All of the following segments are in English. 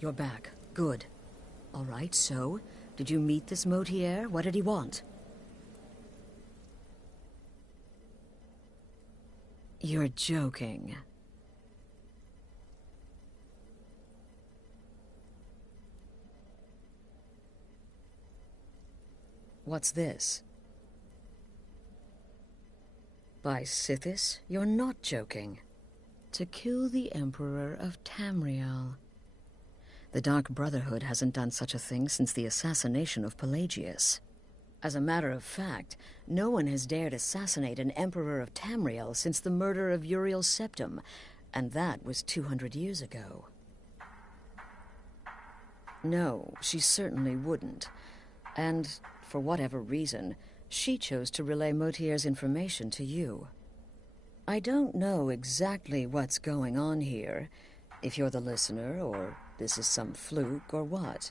You're back. Good. All right, so, did you meet this Motier? What did he want? You're joking. What's this? By Sithis, you're not joking. To kill the Emperor of Tamriel. The Dark Brotherhood hasn't done such a thing since the assassination of Pelagius. As a matter of fact, no one has dared assassinate an Emperor of Tamriel since the murder of Uriel Septim, and that was 200 years ago. No, she certainly wouldn't. And, for whatever reason, she chose to relay Motier's information to you. I don't know exactly what's going on here, if you're the listener, or this is some fluke, or what.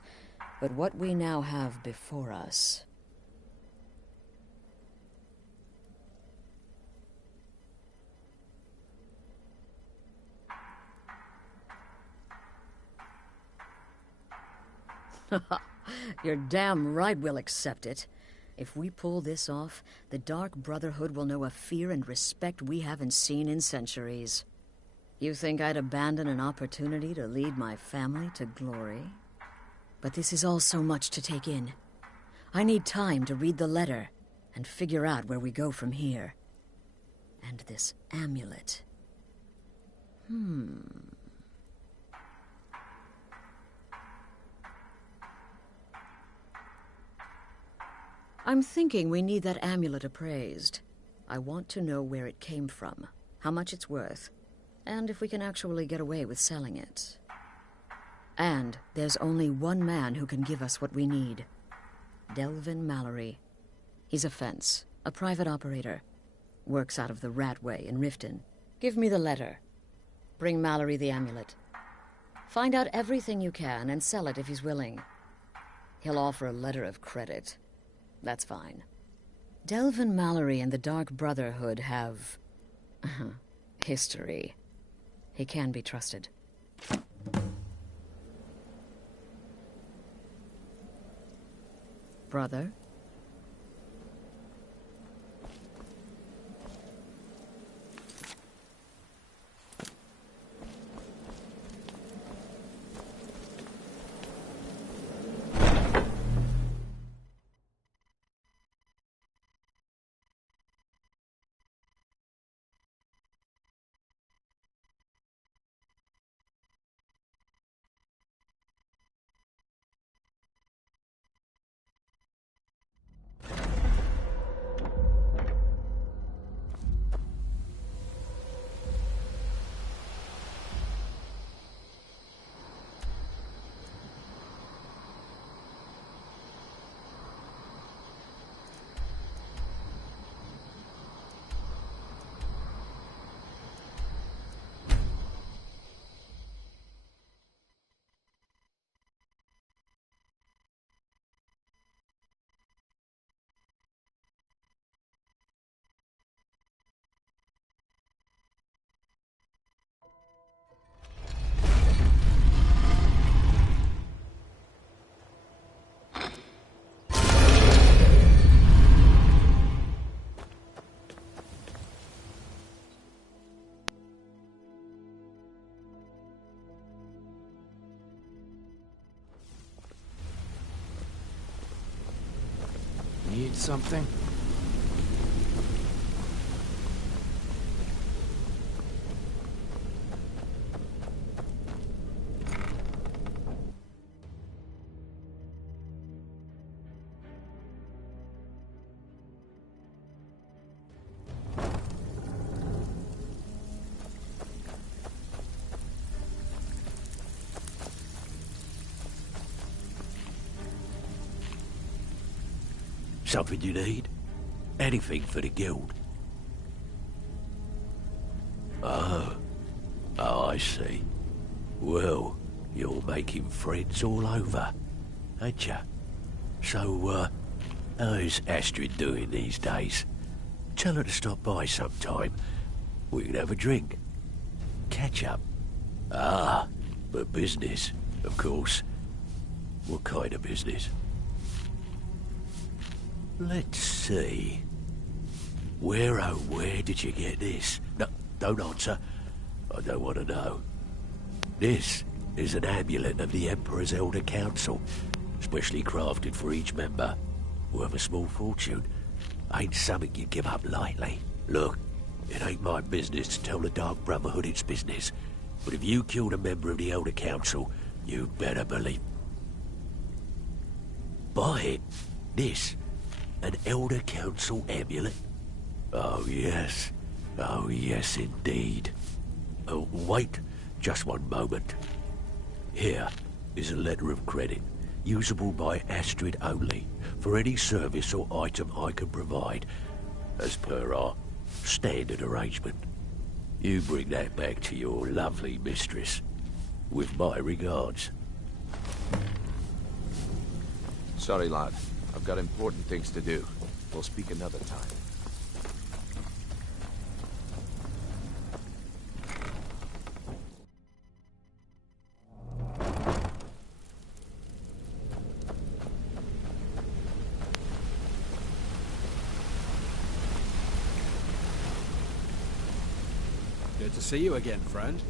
But what we now have before us... You're damn right we'll accept it. If we pull this off, the Dark Brotherhood will know a fear and respect we haven't seen in centuries. You think I'd abandon an opportunity to lead my family to glory? But this is all so much to take in. I need time to read the letter and figure out where we go from here. And this amulet. I'm thinking we need that amulet appraised. I want to know where it came from, how much it's worth, and if we can actually get away with selling it. And there's only one man who can give us what we need. Delvin Mallory. He's a fence, a private operator. Works out of the Ratway in Riften. Give me the letter. Bring Mallory the amulet. Find out everything you can and sell it if he's willing. He'll offer a letter of credit. That's fine. Delvin Mallory and the Dark Brotherhood have... history. He can be trusted. Brother? Need something? Something you need? Anything for the guild? Oh, I see. Well, you're making friends all over, ain't ya? So, how's Astrid doing these days? Tell her to stop by sometime. We can have a drink. Catch up. Ah, but business. Of course. What kind of business? Let's see. Where, oh, where did you get this? No, don't answer. I don't want to know. This is an amulet of the Emperor's Elder Council, specially crafted for each member. Worth a small fortune. Ain't something you give up lightly. Look, it ain't my business to tell the Dark Brotherhood its business, but if you killed a member of the Elder Council, you'd better believe. Buy it. This, an Elder Council amulet? Oh yes. Oh yes indeed. Oh, wait just one moment. Here is a letter of credit, usable by Astrid only, for any service or item I can provide, as per our standard arrangement. You bring that back to your lovely mistress, with my regards. Sorry, lad. I've got important things to do. We'll speak another time. Good to see you again, friend.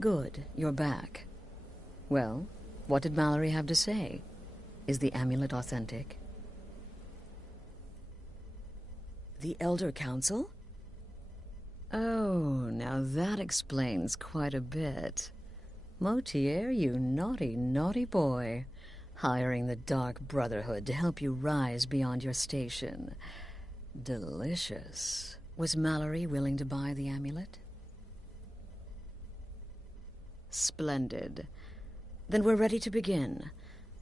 Good, you're back. Well, what did Mallory have to say? Is the amulet authentic? The Elder Council? Oh, now that explains quite a bit. Motier, you naughty, naughty boy. Hiring the Dark Brotherhood to help you rise beyond your station. Delicious. Was Mallory willing to buy the amulet? Splendid. Then we're ready to begin.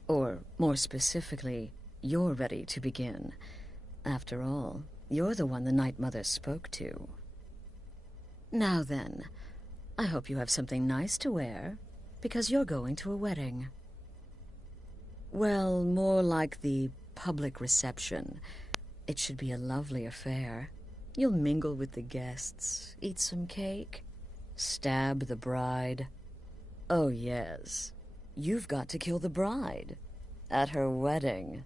Or, more specifically, you're ready to begin. After all, you're the one the Night Mother spoke to. Now then, I hope you have something nice to wear, because you're going to a wedding. Well, more like the public reception. It should be a lovely affair. You'll mingle with the guests, eat some cake, stab the bride. Oh, yes. You've got to kill the bride. At her wedding.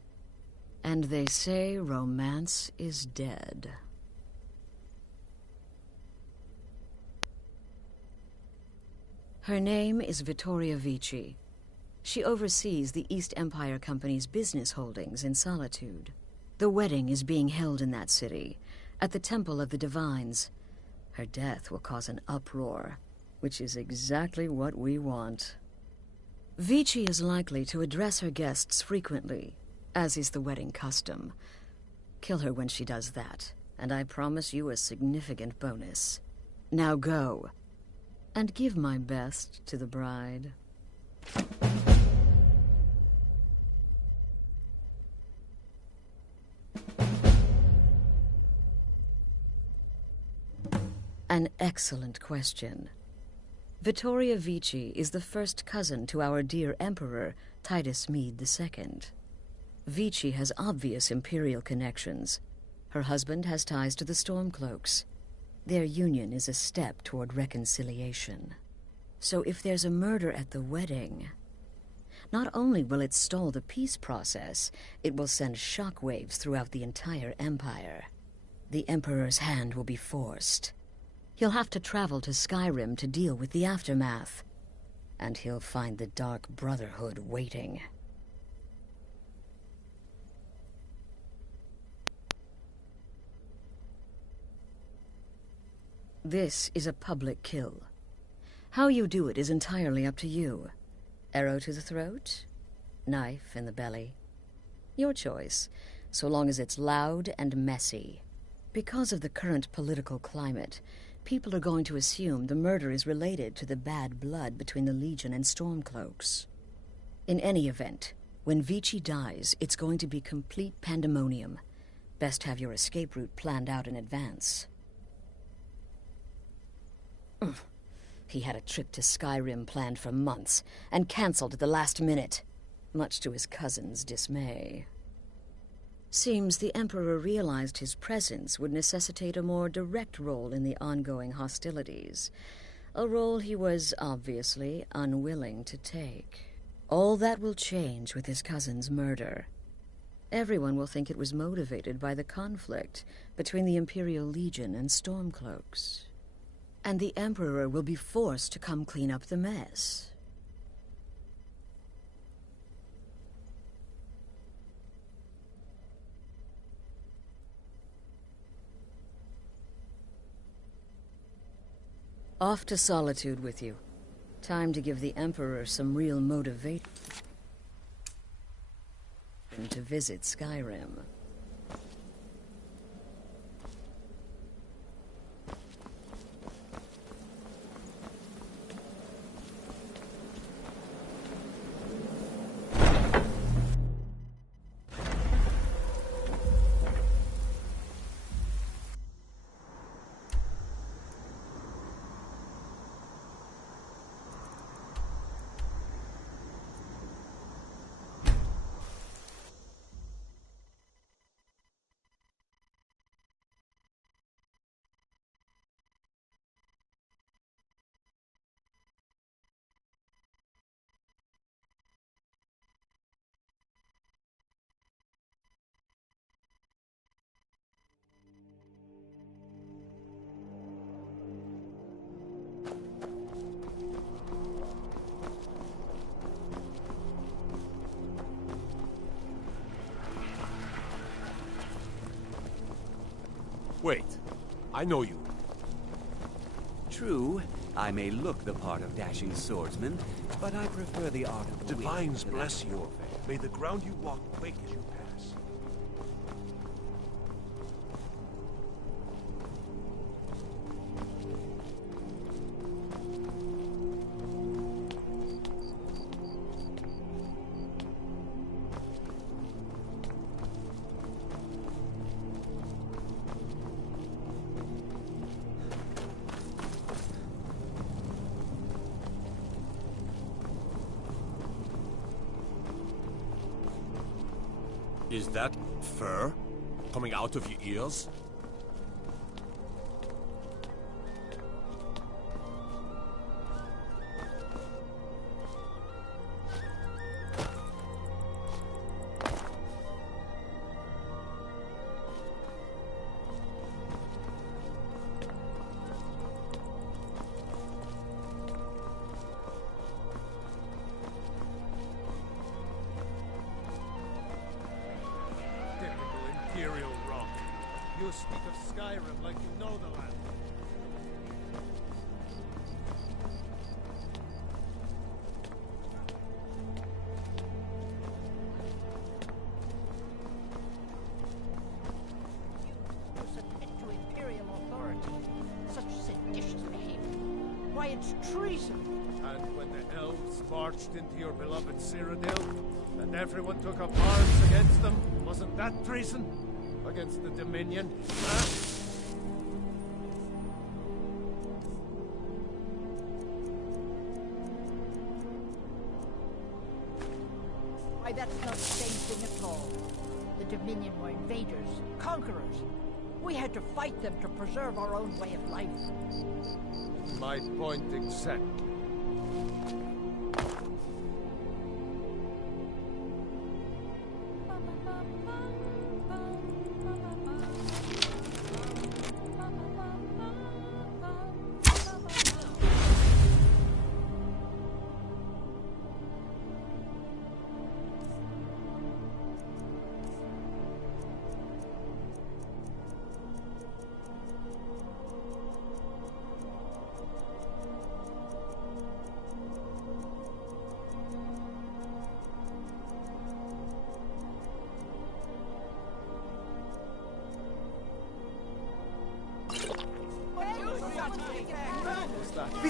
And they say romance is dead. Her name is Vittoria Vici. She oversees the East Empire Company's business holdings in Solitude. The wedding is being held in that city, at the Temple of the Divines. Her death will cause an uproar, which is exactly what we want. Vici is likely to address her guests frequently, as is the wedding custom. Kill her when she does that, and I promise you a significant bonus. Now go, and give my best to the bride. An excellent question. Vittoria Vici is the first cousin to our dear Emperor, Titus Mede II. Vici has obvious imperial connections. Her husband has ties to the Stormcloaks. Their union is a step toward reconciliation. So if there's a murder at the wedding, Not only will it stall the peace process, it will send shockwaves throughout the entire Empire. The Emperor's hand will be forced. He'll have to travel to Skyrim to deal with the aftermath. And he'll find the Dark Brotherhood waiting. This is a public kill. How you do it is entirely up to you. Arrow to the throat? Knife in the belly? Your choice, so long as it's loud and messy. Because of the current political climate, people are going to assume the murder is related to the bad blood between the Legion and Stormcloaks. In any event, when Vici dies, it's going to be complete pandemonium. Best have your escape route planned out in advance. He had a trip to Skyrim planned for months, and cancelled at the last minute, much to his cousin's dismay. Seems the Emperor realized his presence would necessitate a more direct role in the ongoing hostilities, a role he was obviously unwilling to take. All that will change with his cousin's murder. Everyone will think it was motivated by the conflict between the Imperial Legion and Stormcloaks. And the Emperor will be forced to come clean up the mess. Off to Solitude with you. Time to give the Emperor some real motivation to visit Skyrim. Wait, I know you. True, I may look the part of dashing swordsman, but I prefer the art of Divines wit. bless you. May the ground you walk quake as you pass. Is that fur coming out of your ears? Imperial wrong. You speak of Skyrim like you know the land. You submit to Imperial authority. Such seditious behavior. Why, it's treason. And when the elves marched into your beloved Cyrodiil, and everyone took up arms against them, wasn't that treason? Against the Dominion? Huh? Why, that's not the same thing at all. The Dominion were invaders, conquerors. We had to fight them to preserve our own way of life. My point exactly.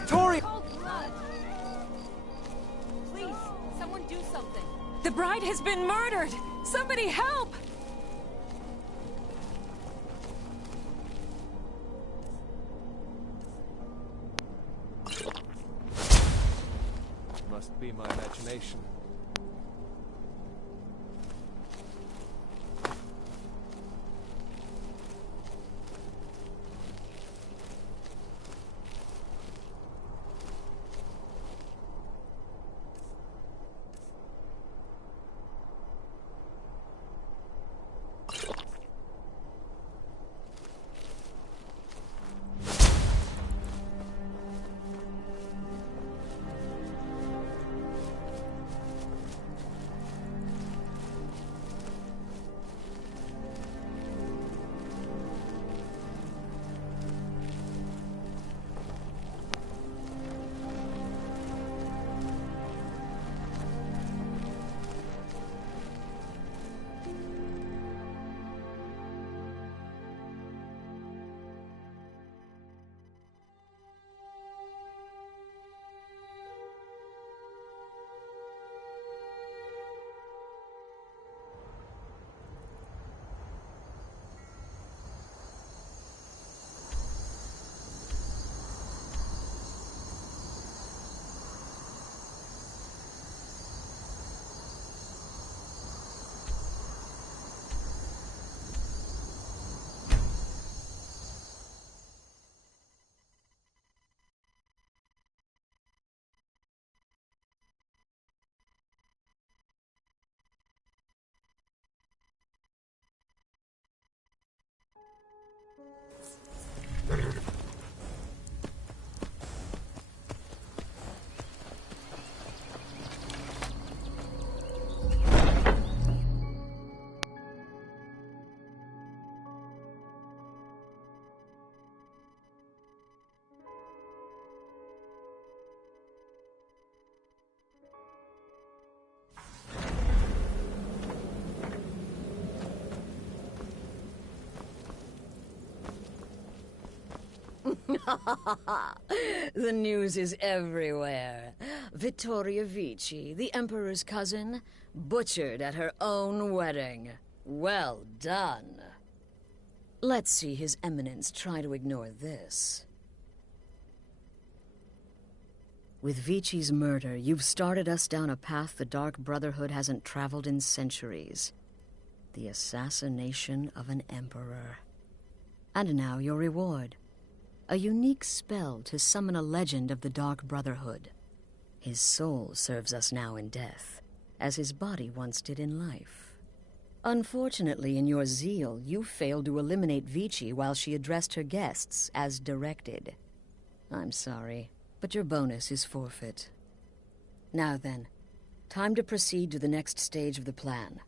Vittoria! Cold blood! Please, someone do something. The bride has been murdered! Somebody help! Must be my imagination. The news is everywhere. Vittoria Vici, the Emperor's cousin, butchered at her own wedding. Well done. Let's see His Eminence try to ignore this. With Vici's murder, you've started us down a path the Dark Brotherhood hasn't traveled in centuries. The assassination of an emperor. And now your reward. A unique spell to summon a legend of the Dark Brotherhood. His soul serves us now in death, as his body once did in life. Unfortunately, in your zeal, you failed to eliminate Vici while she addressed her guests as directed. I'm sorry, but your bonus is forfeit. Now then, time to proceed to the next stage of the plan.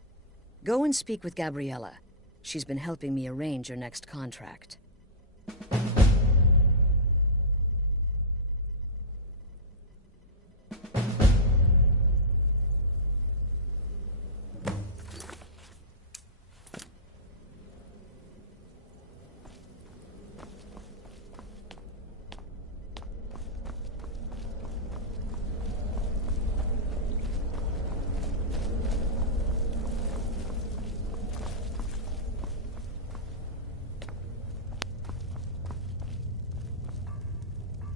Go and speak with Gabriella. She's been helping me arrange your next contract.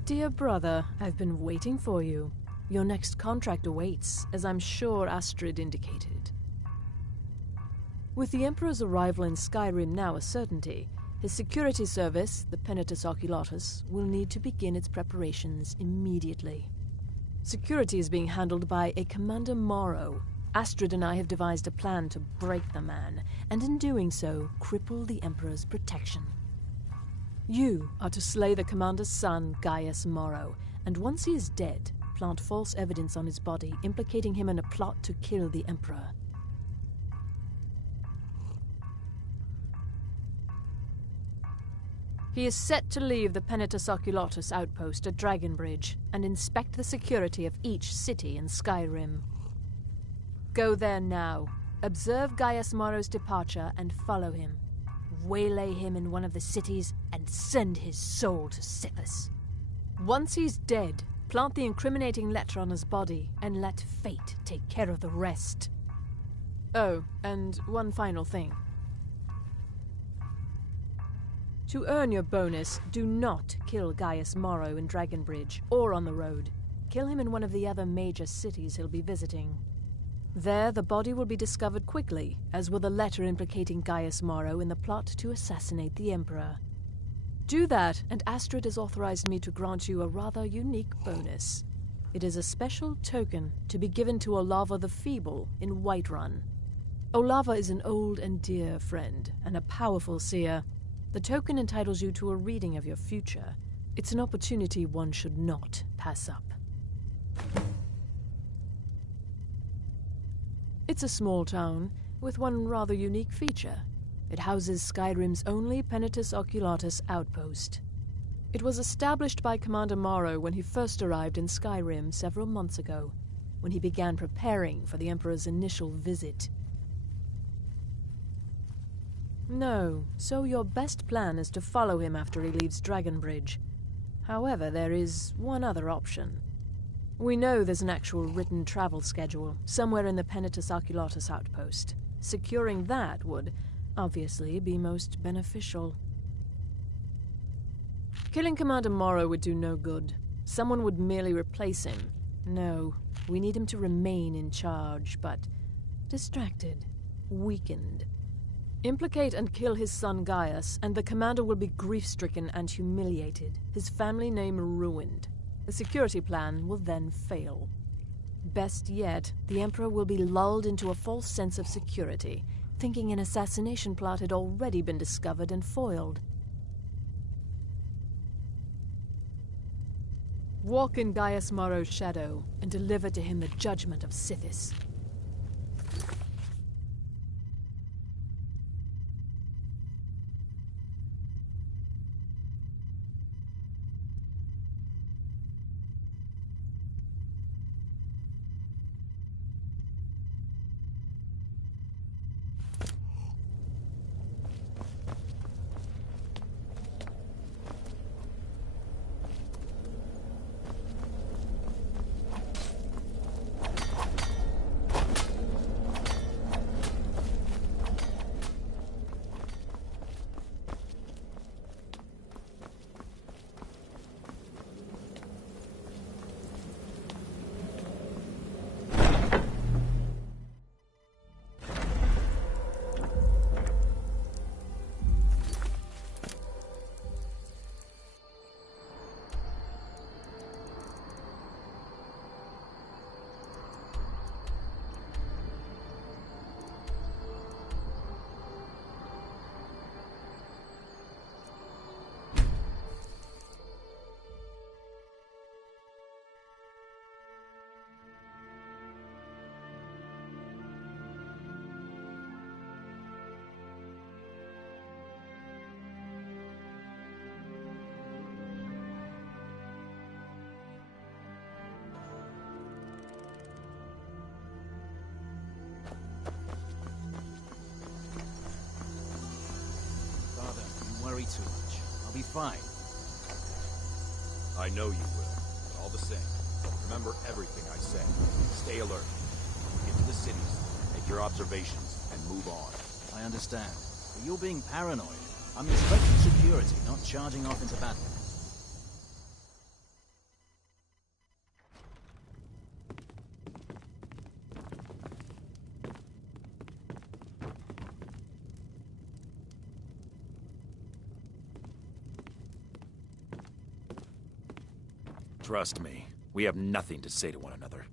Dear brother, I've been waiting for you. Your next contract awaits, as I'm sure Astrid indicated. With the Emperor's arrival in Skyrim now a certainty, his security service, the Penitus Oculatus, will need to begin its preparations immediately. Security is being handled by a Commander Morrow. Astrid and I have devised a plan to break the man, and in doing so, cripple the Emperor's protection. You are to slay the Commander's son, Gaius Morrow, and once he is dead, plant false evidence on his body, implicating him in a plot to kill the Emperor. He is set to leave the Penitus Oculatus outpost at Dragonbridge and inspect the security of each city in Skyrim. Go there now, observe Gaius Morrow's departure and follow him. Waylay him in one of the cities and send his soul to Sithis. Once he's dead, plant the incriminating letter on his body and let fate take care of the rest. Oh, and one final thing. To earn your bonus, do not kill Gaius Morrow in Dragonbridge or on the road. Kill him in one of the other major cities he'll be visiting. There, the body will be discovered quickly, as will the letter implicating Gaius Morrow in the plot to assassinate the Emperor. Do that, and Astrid has authorized me to grant you a rather unique bonus. It is a special token to be given to Olava the Feeble in Whiterun. Olava is an old and dear friend, and a powerful seer. The token entitles you to a reading of your future. It's an opportunity one should not pass up. It's a small town, with one rather unique feature. It houses Skyrim's only Penitus Oculatus outpost. It was established by Commander Morrow when he first arrived in Skyrim several months ago, when he began preparing for the Emperor's initial visit. No, so your best plan is to follow him after he leaves Dragonbridge. However, there is one other option. We know there's an actual written travel schedule, somewhere in the Penitus Oculatus outpost. Securing that would, obviously, be most beneficial. Killing Commander Morrow would do no good. Someone would merely replace him. No, we need him to remain in charge, but distracted, weakened. Implicate and kill his son Gaius, and the commander will be grief-stricken and humiliated, his family name ruined. The security plan will then fail. Best yet, the Emperor will be lulled into a false sense of security, thinking an assassination plot had already been discovered and foiled. Walk in Gaius Morrow's shadow, and deliver to him the judgment of Sithis. Worry too much. I'll be fine. I know you will, but all the same, remember everything I said. Stay alert. Get to the cities, make your observations, and move on. I understand. But you're being paranoid. I'm inspecting security, not charging off into battle. Trust me, we have nothing to say to one another.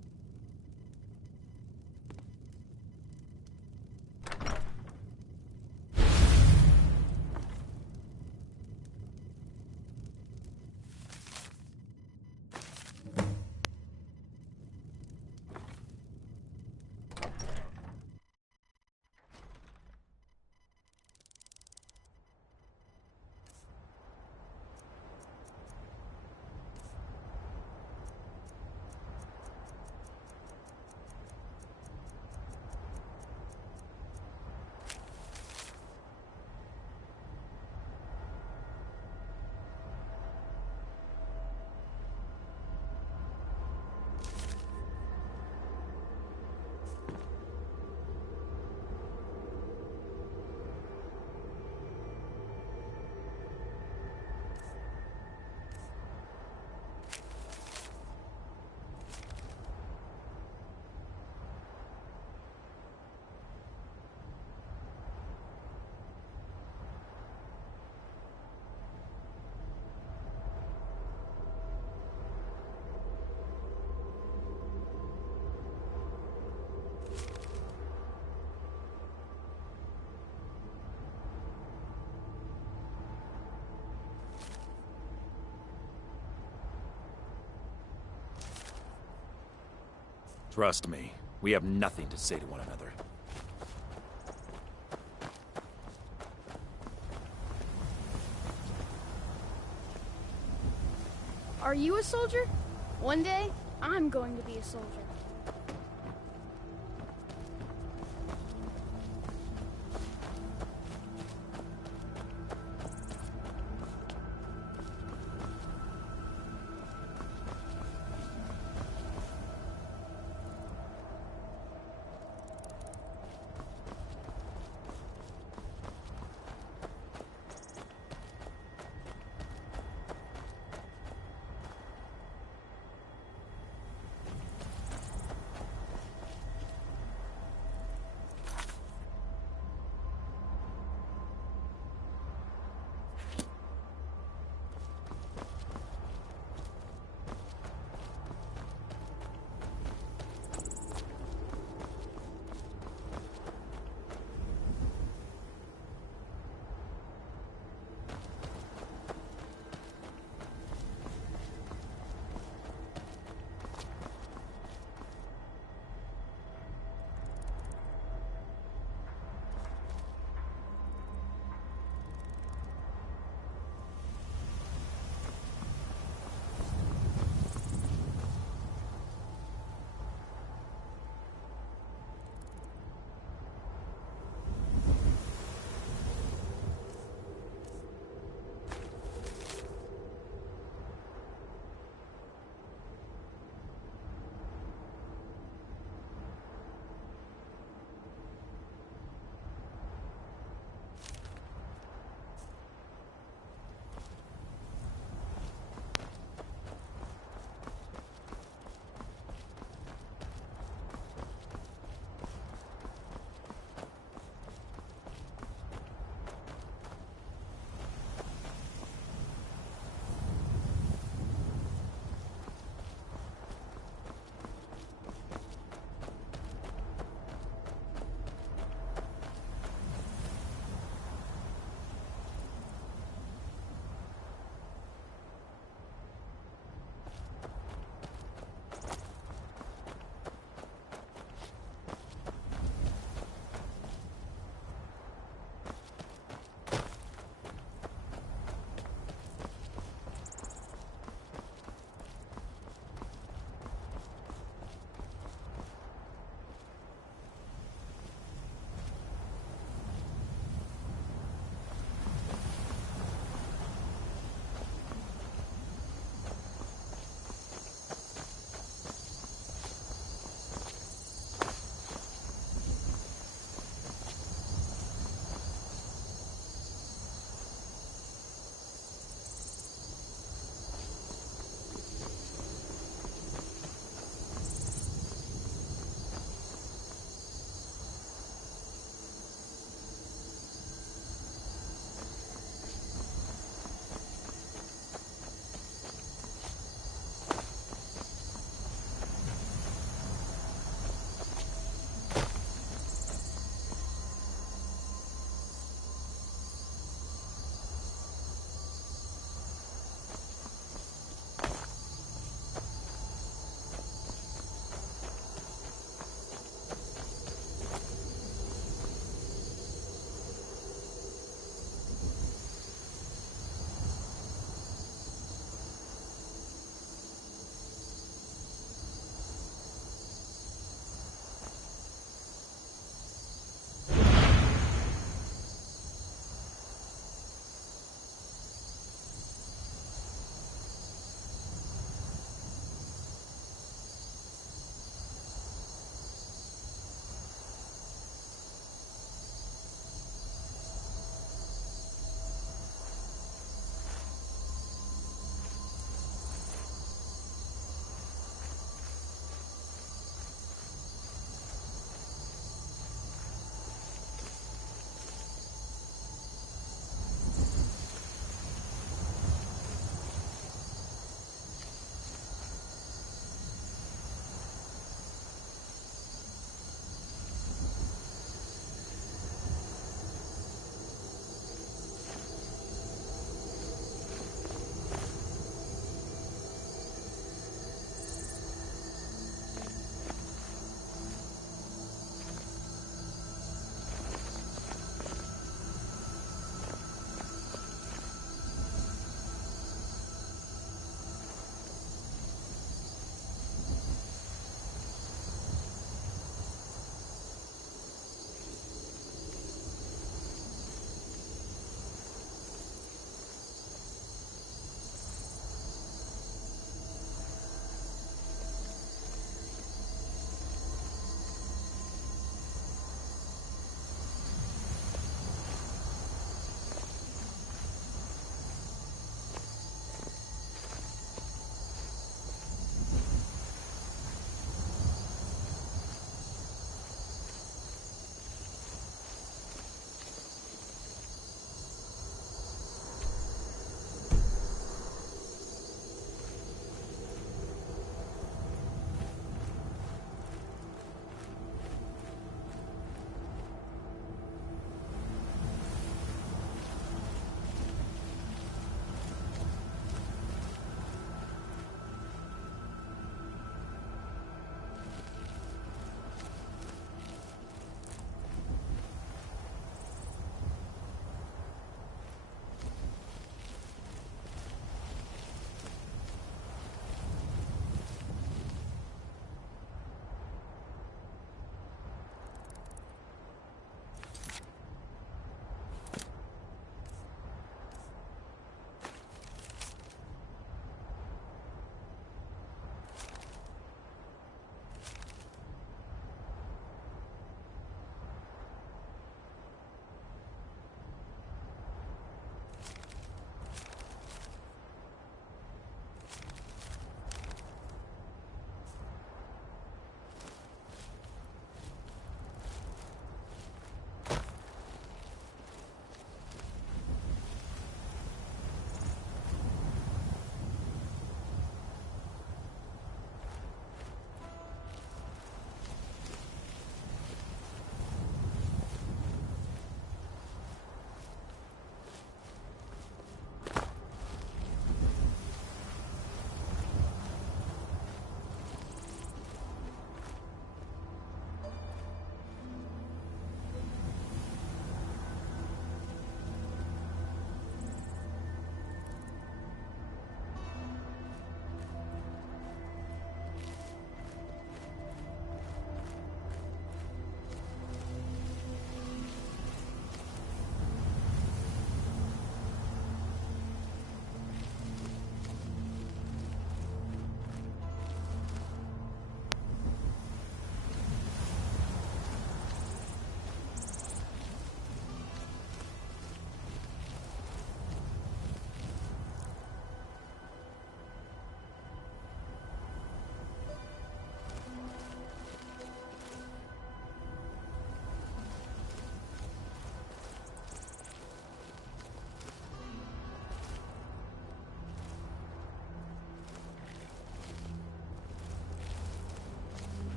Trust me, we have nothing to say to one another. Are you a soldier? One day, I'm going to be a soldier.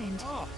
happened? Oh,